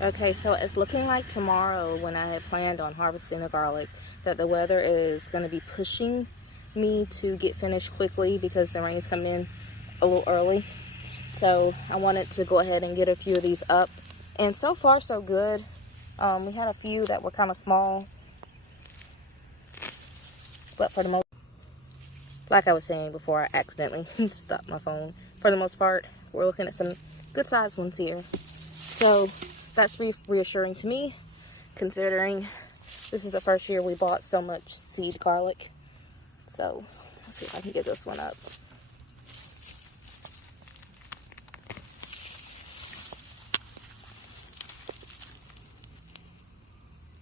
Okay, so it's looking like tomorrow, when I had planned on harvesting the garlic, that the weather is going to be pushing me to get finished quickly because the rain's coming in a little early. So I wanted to go ahead and get a few of these up. And so far, so good. We had a few that were kind of small. But for the most, like I was saying before, I accidentally stopped my phone. For the most part, we're looking at some good sized ones here. So that's reassuring to me, considering this is the first year we bought so much seed garlic. So let's see if I can get this one up.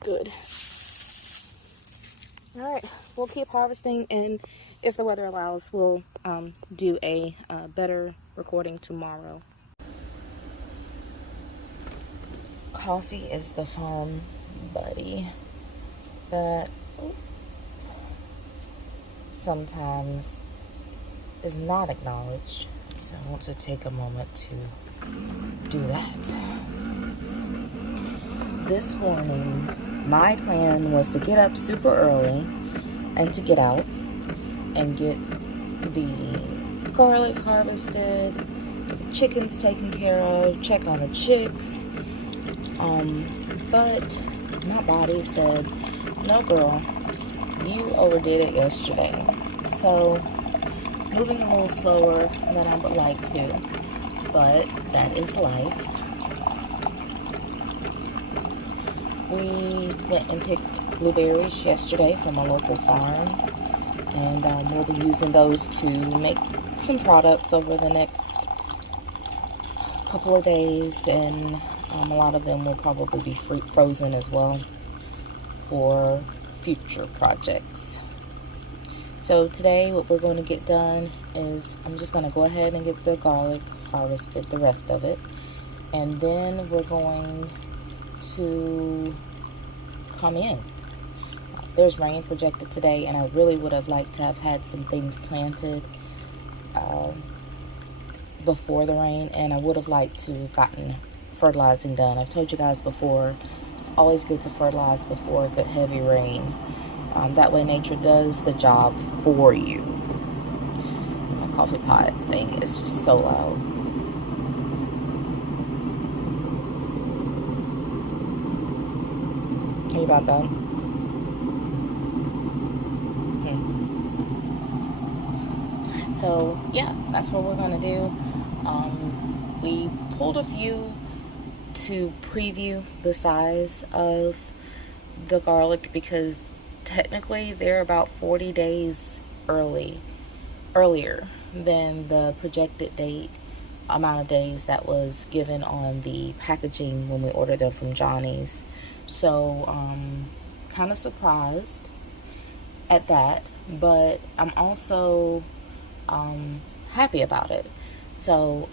Good. All right, we'll keep harvesting, and if the weather allows, we'll do a better recording tomorrow. Coffee is the farm buddy that sometimes is not acknowledged. So I want to take a moment to do that. This morning, my plan was to get up super early and to get out and get the garlic harvested, chickens taken care of, check on the chicks. But my body said, no girl, you overdid it yesterday. So moving a little slower than I would like to, but that is life. We went and picked blueberries yesterday from a local farm, and we'll be using those to make some products over the next couple of days, and a lot of them will probably be frozen as well for future projects. So today what we're going to get done is I'm just going to go ahead and get the garlic harvested, the rest of it, and then we're going to come in. There's rain projected today, and I really would have liked to have had some things planted before the rain, and I would have liked to have gotten fertilizing done. I've told you guys before, it's always good to fertilize before a good heavy rain. That way nature does the job for you. My coffee pot thing is just so loud. Are you about done? So yeah, that's what we're gonna do. We pulled a few to preview the size of the garlic because technically they're about 40 days earlier than the projected date amount of days that was given on the packaging when we ordered them from Johnny's. So kind of surprised at that, but I'm also happy about it. So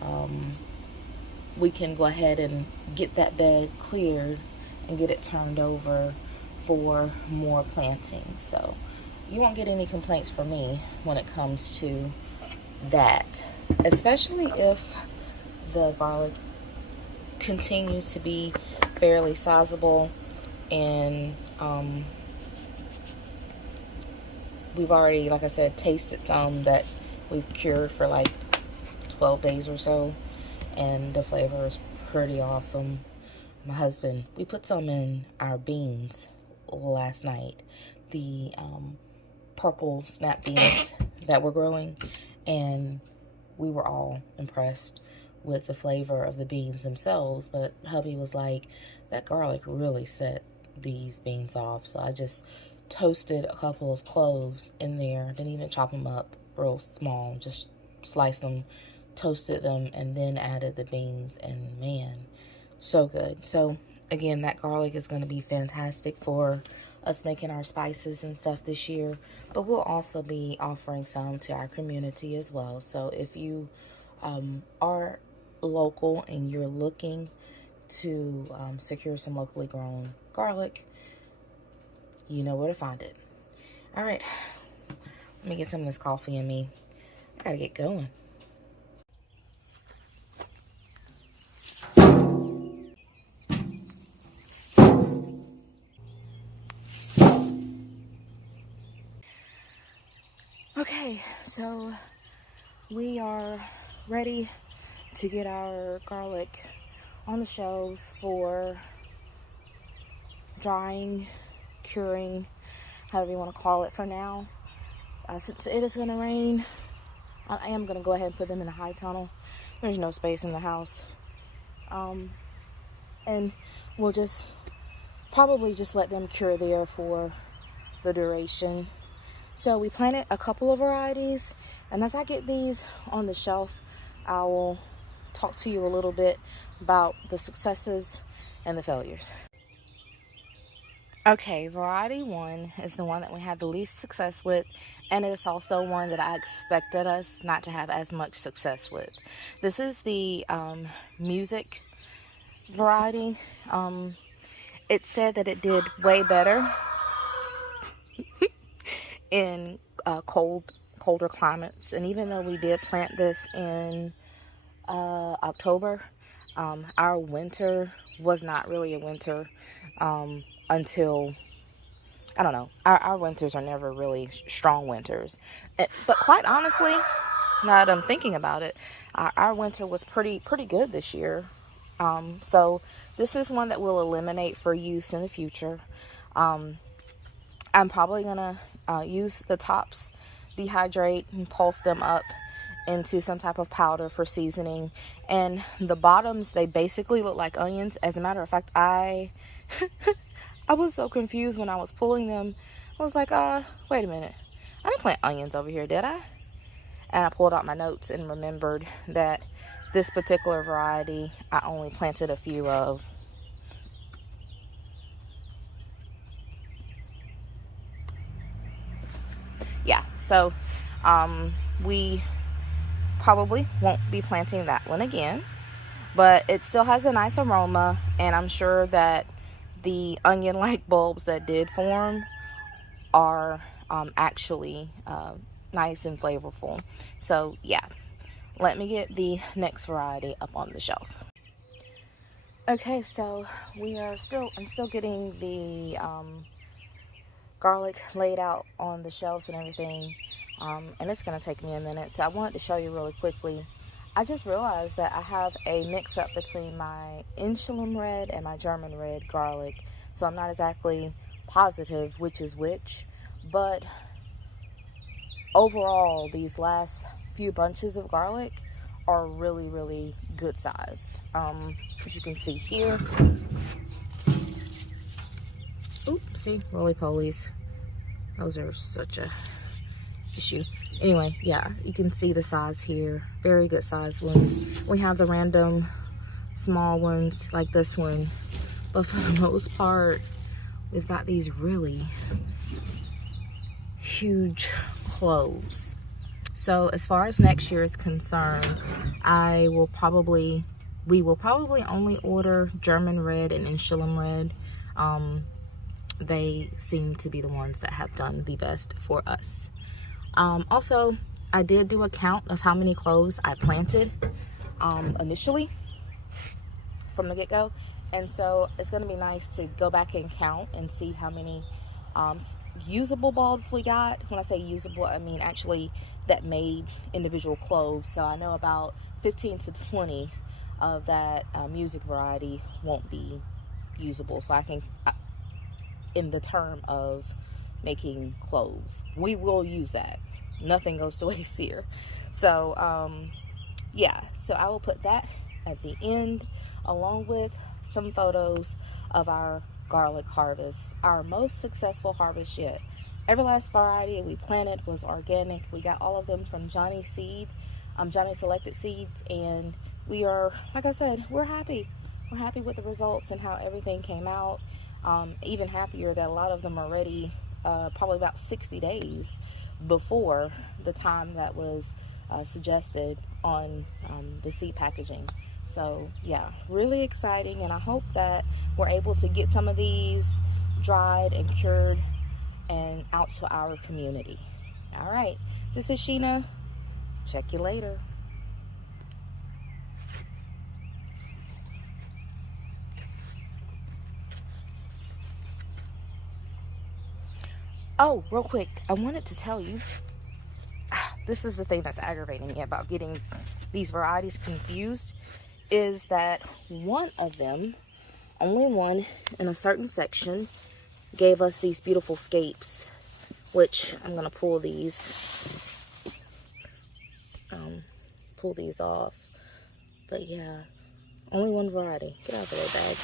we can go ahead and get that bed cleared and get it turned over for more planting. So you won't get any complaints from me when it comes to that, especially if the garlic continues to be fairly sizable, and we've already, like I said, tasted some that we've cured for like 12 days or so, and the flavor is pretty awesome. My husband, we put some in our beans last night, the purple snap beans that we're growing, and we were all impressed with the flavor of the beans themselves. But hubby was like, that garlic really set these beans off. So I just toasted a couple of cloves in there, didn't even chop them up real small, just sliced them, toasted them, and then added the beans, and man, so good. So again, that garlic is going to be fantastic for us making our spices and stuff this year, but we'll also be offering some to our community as well. So if you are local and you're looking to secure some locally grown garlic, you know where to find it. All right, let me get some of this coffee in me. I gotta get going. Okay, so we are ready to get our garlic on the shelves for drying, curing, however you want to call it for now. Since it is going to rain, I am going to go ahead and put them in the high tunnel. There's no space in the house. And we'll just probably just let them cure there for the duration. So we planted a couple of varieties, and as I get these on the shelf, I will talk to you a little bit about the successes and the failures. Okay, variety 1 is the one that we had the least success with, and it's also one that I expected us not to have as much success with. This is the music variety. It said that it did way better in colder climates, and even though we did plant this in October, our winter was not really a winter until, I don't know, our winters are never really strong winters. But quite honestly, now that I'm thinking about it, our winter was pretty good this year. So this is one that we'll eliminate for use in the future. I'm probably gonna use the tops, dehydrate and pulse them up into some type of powder for seasoning, and the bottoms, they basically look like onions. As a matter of fact, I was so confused when I was pulling them. I was like, wait a minute, I didn't plant onions over here, did I? And I pulled out my notes and remembered that this particular variety I only planted a few of. Yeah, so we probably won't be planting that one again, but it still has a nice aroma, and I'm sure that the onion-like bulbs that did form are actually nice and flavorful. So yeah, let me get the next variety up on the shelf. Okay, so I'm still getting the garlic laid out on the shelves and everything, and it's gonna take me a minute, so I wanted to show you really quickly. I just realized that I have a mix-up between my Inshalem red and my German red garlic, so I'm not exactly positive which is which, but overall these last few bunches of garlic are really good sized. As you can see here, oops, see, roly-polies, those are such a issue. Anyway, yeah, you can see the size here, very good sized ones. We have the random small ones like this one, but for the most part we've got these really huge cloves. So as far as next year is concerned, we will probably only order German red and Inshalem red. They seem to be the ones that have done the best for us. Also, I did do a count of how many cloves I planted initially from the get-go, and so it's going to be nice to go back and count and see how many usable bulbs we got. When I say usable, I mean actually that made individual cloves. So I know about 15 to 20 of that music variety won't be usable, so I can in the term of making cloves, we will use that. Nothing goes to waste here. So yeah, so I will put that at the end along with some photos of our garlic harvest, our most successful harvest yet. Every last variety we planted was organic. We got all of them from Johnny Selected Seeds, and we are, like I said, we're happy. We're happy with the results and how everything came out. Even happier that a lot of them are ready probably about 60 days before the time that was suggested on the seed packaging So yeah, really exciting, and I hope that we're able to get some of these dried and cured and out to our community. All right, this is Sheena. Check you later. Oh, real quick, I wanted to tell you, this is the thing that's aggravating me about getting these varieties confused, is that one of them, only one in a certain section, gave us these beautiful scapes, which I'm gonna pull these off. But yeah, only one variety. Get out of the way, bag.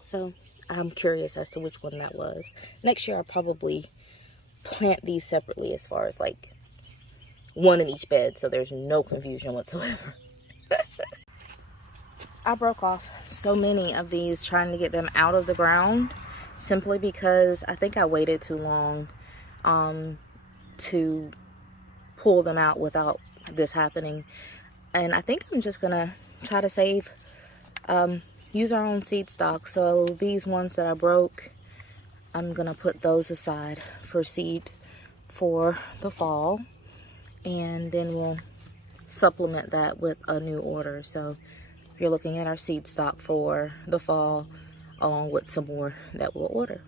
So I'm curious as to which one that was. Next year I'll probably plant these separately, as far as like one in each bed, so there's no confusion whatsoever. I broke off so many of these trying to get them out of the ground, simply because I think I waited too long to pull them out without this happening. And I think I'm just gonna try to save, use our own seed stock. So these ones that I broke, I'm gonna put those aside for seed for the fall, and then we'll supplement that with a new order. So if you're looking at our seed stock for the fall, along with some more that we'll order.